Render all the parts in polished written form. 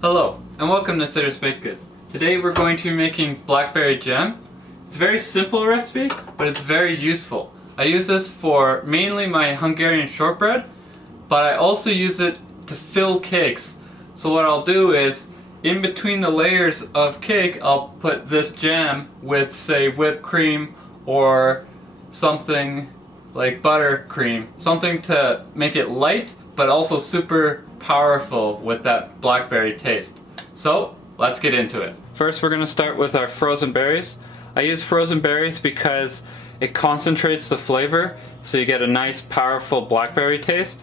Hello, and welcome to Sitter's Baked Goods. Today we're going to be making Blackberry Jam. It's a very simple recipe, but it's very useful. I use this for mainly my Hungarian shortbread, but I also use it to fill cakes. So what I'll do is, in between the layers of cake, I'll put this jam with, say, whipped cream or something like buttercream. Something to make it light, but also super powerful with that blackberry taste. So let's get into it. First we're going to start with our frozen berries. I use frozen berries because it concentrates the flavor so you get a nice powerful blackberry taste.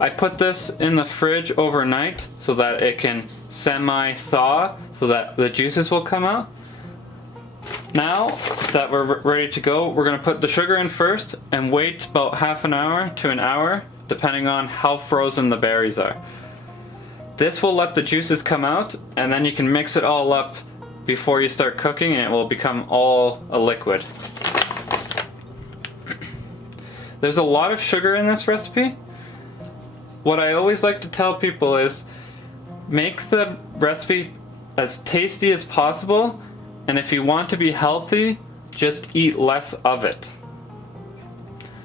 I put this in the fridge overnight so that it can semi-thaw so that the juices will come out. Now that we're ready to go, we're going to put the sugar in first and wait about half an hour to an hour depending on how frozen the berries are. This will let the juices come out, and then you can mix it all up before you start cooking and it will become all a liquid. There's a lot of sugar in this recipe. What I always like to tell people is make the recipe as tasty as possible, and if you want to be healthy, just eat less of it.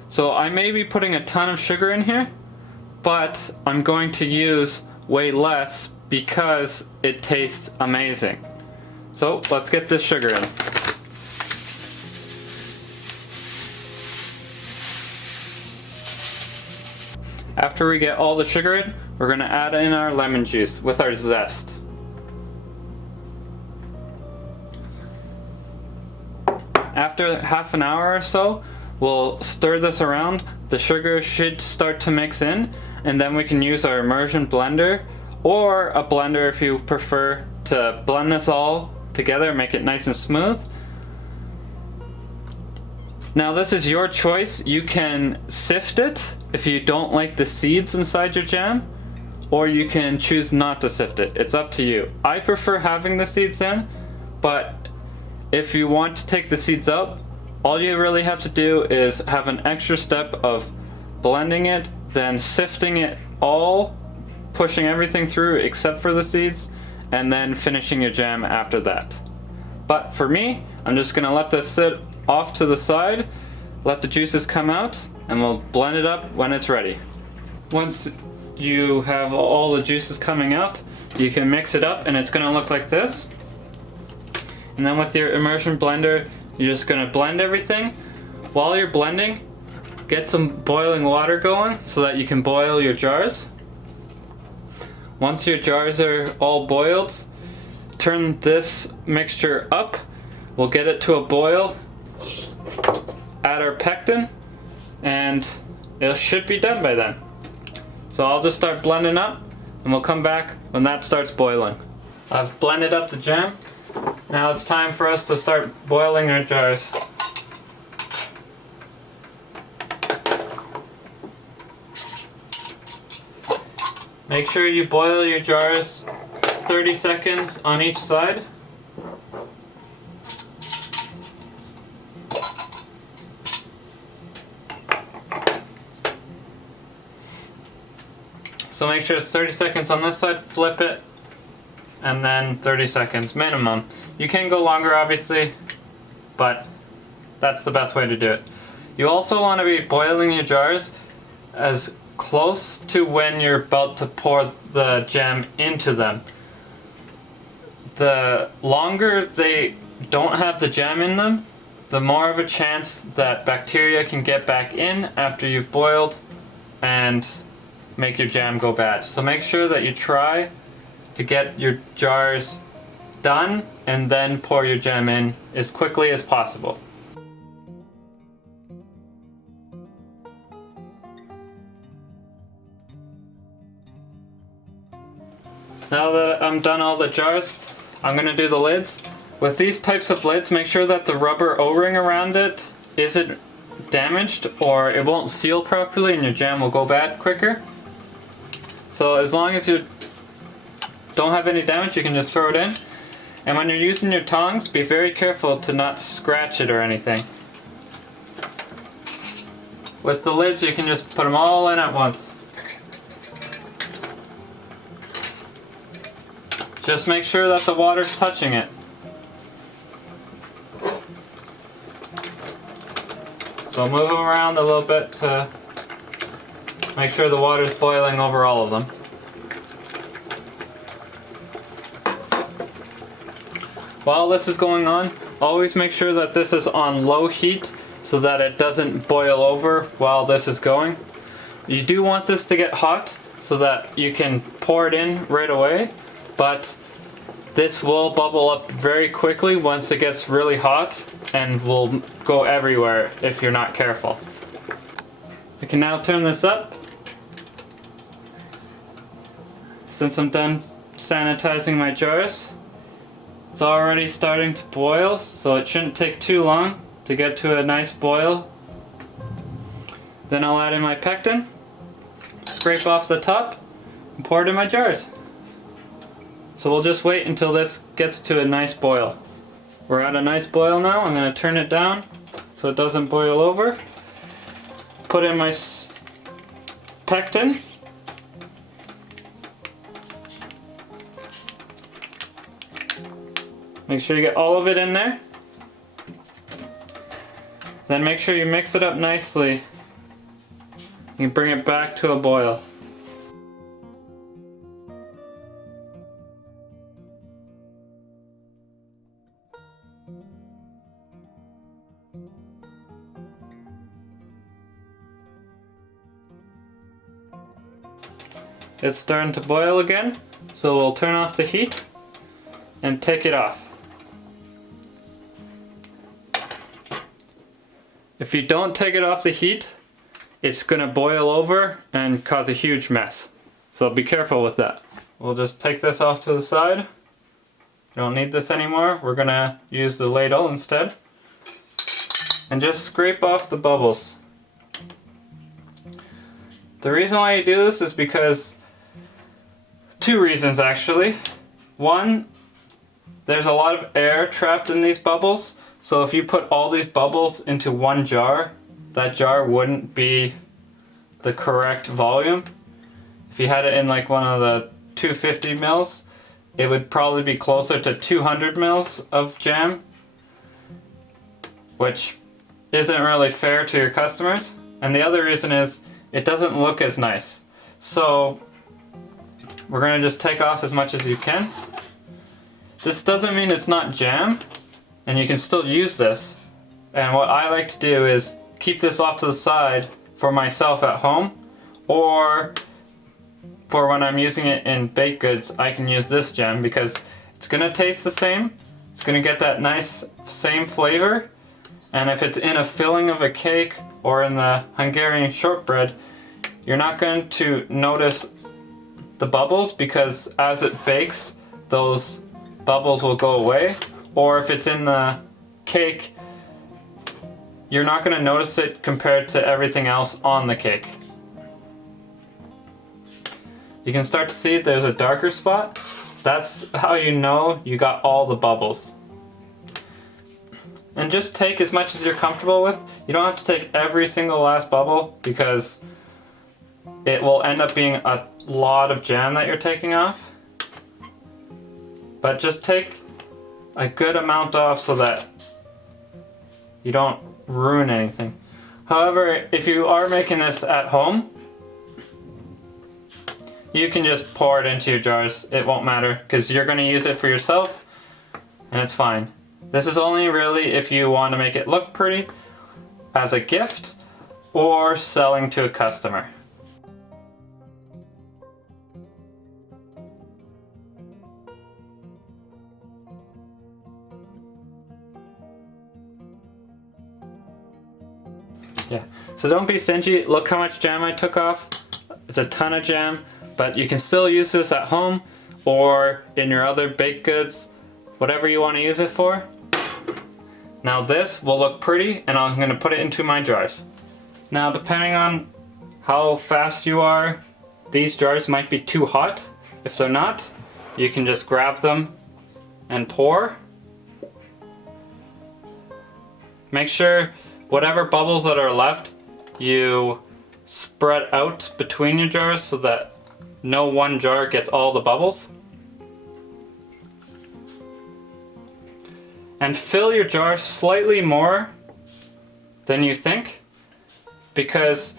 So I may be putting a ton of sugar in here, but I'm going to use way less because it tastes amazing. So let's get this sugar in. After we get all the sugar in, we're going to add in our lemon juice with our zest. After half an hour or so, we'll stir this around. The sugar should start to mix in, and then we can use our immersion blender or a blender if you prefer to blend this all together, make it nice and smooth. Now this is your choice. You can sift it if you don't like the seeds inside your jam, or you can choose not to sift it. It's up to you. I prefer having the seeds in, but if you want to take the seeds out, all you really have to do is have an extra step of blending it, then sifting it all, pushing everything through except for the seeds, and then finishing your jam after that. But for me, I'm just gonna let this sit off to the side, let the juices come out, and we'll blend it up when it's ready. Once you have all the juices coming out, you can mix it up and it's gonna look like this. And then with your immersion blender, you're just gonna blend everything. While you're blending, get some boiling water going so that you can boil your jars. Once your jars are all boiled, turn this mixture up. We'll get it to a boil, add our pectin, and it should be done by then. So I'll just start blending up and we'll come back when that starts boiling. I've blended up the jam. Now it's time for us to start boiling our jars. Make sure you boil your jars 30 seconds on each side. So make sure it's 30 seconds on this side, flip it, and then 30 seconds minimum. You can go longer obviously, but that's the best way to do it. You also want to be boiling your jars as close to when you're about to pour the jam into them. The longer they don't have the jam in them, the more of a chance that bacteria can get back in after you've boiled and make your jam go bad. So make sure that you try to get your jars done and then pour your jam in as quickly as possible. Now that I'm done all the jars, I'm going to do the lids. With these types of lids, make sure that the rubber O-ring around it isn't damaged or it won't seal properly and your jam will go bad quicker. So as long as you don't have any damage, you can just throw it in. And when you're using your tongs, be very careful to not scratch it or anything. With the lids, you can just put them all in at once. Just make sure that the water's touching it. So move them around a little bit to make sure the water's boiling over all of them. While this is going on, always make sure that this is on low heat so that it doesn't boil over while this is going. You do want this to get hot so that you can pour it in right away, but this will bubble up very quickly once it gets really hot and will go everywhere if you're not careful. I can now turn this up. Since I'm done sanitizing my jars, it's already starting to boil, so it shouldn't take too long to get to a nice boil. Then I'll add in my pectin, scrape off the top, and pour it in my jars. So we'll just wait until this gets to a nice boil. We're at a nice boil now. I'm going to turn it down so it doesn't boil over. Put in my pectin. Make sure you get all of it in there. Then make sure you mix it up nicely. You bring it back to a boil. It's starting to boil again, so we'll turn off the heat and take it off. If you don't take it off the heat, it's gonna boil over and cause a huge mess. So be careful with that. We'll just take this off to the side. We don't need this anymore. We're gonna use the ladle instead. And just scrape off the bubbles. The reason why you do this is because two reasons actually. One, there's a lot of air trapped in these bubbles, so if you put all these bubbles into one jar, that jar wouldn't be the correct volume. If you had it in like one of the 250 mils, it would probably be closer to 200 mils of jam, which isn't really fair to your customers. And the other reason is it doesn't look as nice. So we're gonna just take off as much as you can. This doesn't mean it's not jam, and you can still use this. And what I like to do is keep this off to the side for myself at home, or for when I'm using it in baked goods, I can use this jam because it's gonna taste the same. It's gonna get that nice same flavor. And if it's in a filling of a cake or in the Hungarian shortbread, you're not going to notice the bubbles because as it bakes, those bubbles will go away. Or if it's in the cake, you're not going to notice it compared to everything else on the cake. You can start to see there's a darker spot. That's how you know you got all the bubbles. And just take as much as you're comfortable with. You don't have to take every single last bubble because it will end up being a lot of jam that you're taking off. But just take a good amount off so that you don't ruin anything. However, if you are making this at home, you can just pour it into your jars. It won't matter because you're going to use it for yourself and it's fine. This is only really if you want to make it look pretty as a gift or selling to a customer. Yeah, so don't be stingy. Look how much jam I took off. It's a ton of jam, but you can still use this at home or in your other baked goods, whatever you want to use it for. Now this will look pretty and I'm going to put it into my jars. Now depending on how fast you are, these jars might be too hot. If they're not, you can just grab them and pour. Make sure whatever bubbles that are left, you spread out between your jars so that no one jar gets all the bubbles. and fill your jar slightly more than you think, because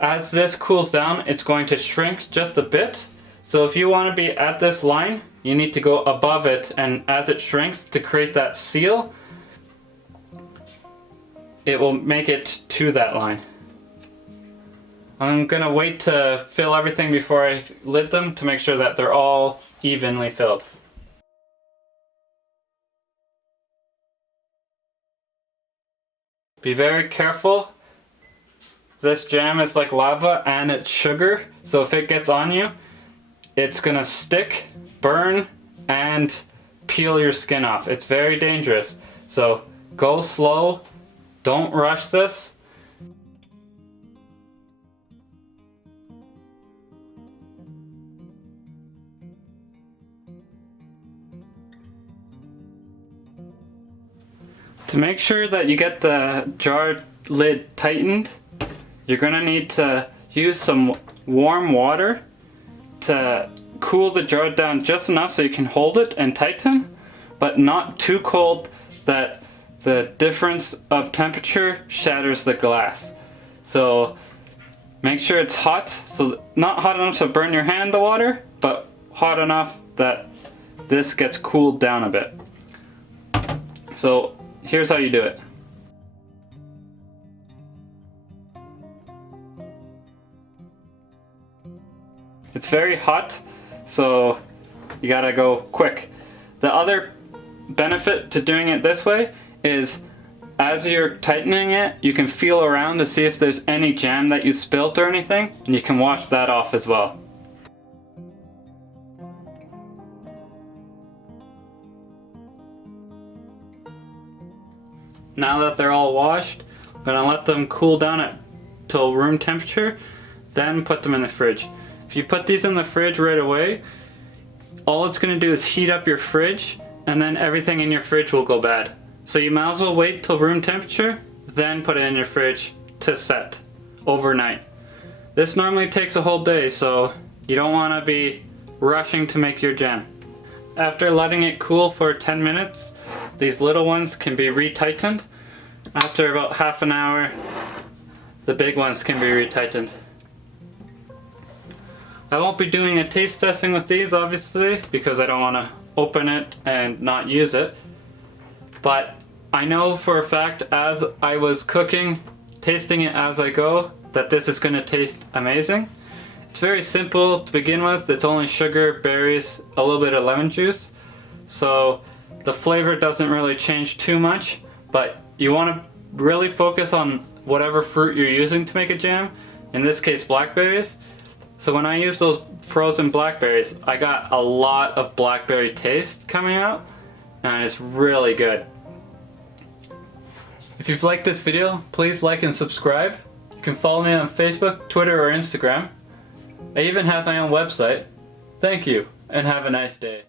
as this cools down, it's going to shrink just a bit. So if you want to be at this line, you need to go above it, and as it shrinks to create that seal, it will make it to that line. I'm gonna wait to fill everything before I lid them to make sure that they're all evenly filled. Be very careful. This jam is like lava and it's sugar, so if it gets on you, it's gonna stick, burn, and peel your skin off. It's very dangerous. So go slow, don't rush this. To make sure that you get the jar lid tightened, you're gonna need to use some warm water to cool the jar down just enough so you can hold it and tighten, but not too cold that the difference of temperature shatters the glass. So make sure it's hot, so not hot enough to burn your hand, the water, but hot enough that this gets cooled down a bit. So here's how you do it. It's very hot, so you gotta go quick. The other benefit to doing it this way is as you're tightening it, you can feel around to see if there's any jam that you spilt or anything, and you can wash that off as well. Now that they're all washed, I'm gonna let them cool down at till room temperature, then put them in the fridge. If you put these in the fridge right away, all it's gonna do is heat up your fridge, and then everything in your fridge will go bad. So you might as well wait till room temperature, then put it in your fridge to set overnight. This normally takes a whole day, so you don't wanna be rushing to make your jam. After letting it cool for 10 minutes, these little ones can be retightened. After about half an hour, the big ones can be retightened. I won't be doing a taste testing with these, obviously, because I don't want to open it and not use it. But I know for a fact, as I was cooking, tasting it as I go, that this is going to taste amazing. It's very simple to begin with. It's only sugar, berries, a little bit of lemon juice. So the flavor doesn't really change too much, but you want to really focus on whatever fruit you're using to make a jam. In this case, blackberries. So when I use those frozen blackberries, I got a lot of blackberry taste coming out, and it's really good. If you've liked this video, please like and subscribe. You can follow me on Facebook, Twitter, or Instagram. I even have my own website. Thank you, and have a nice day.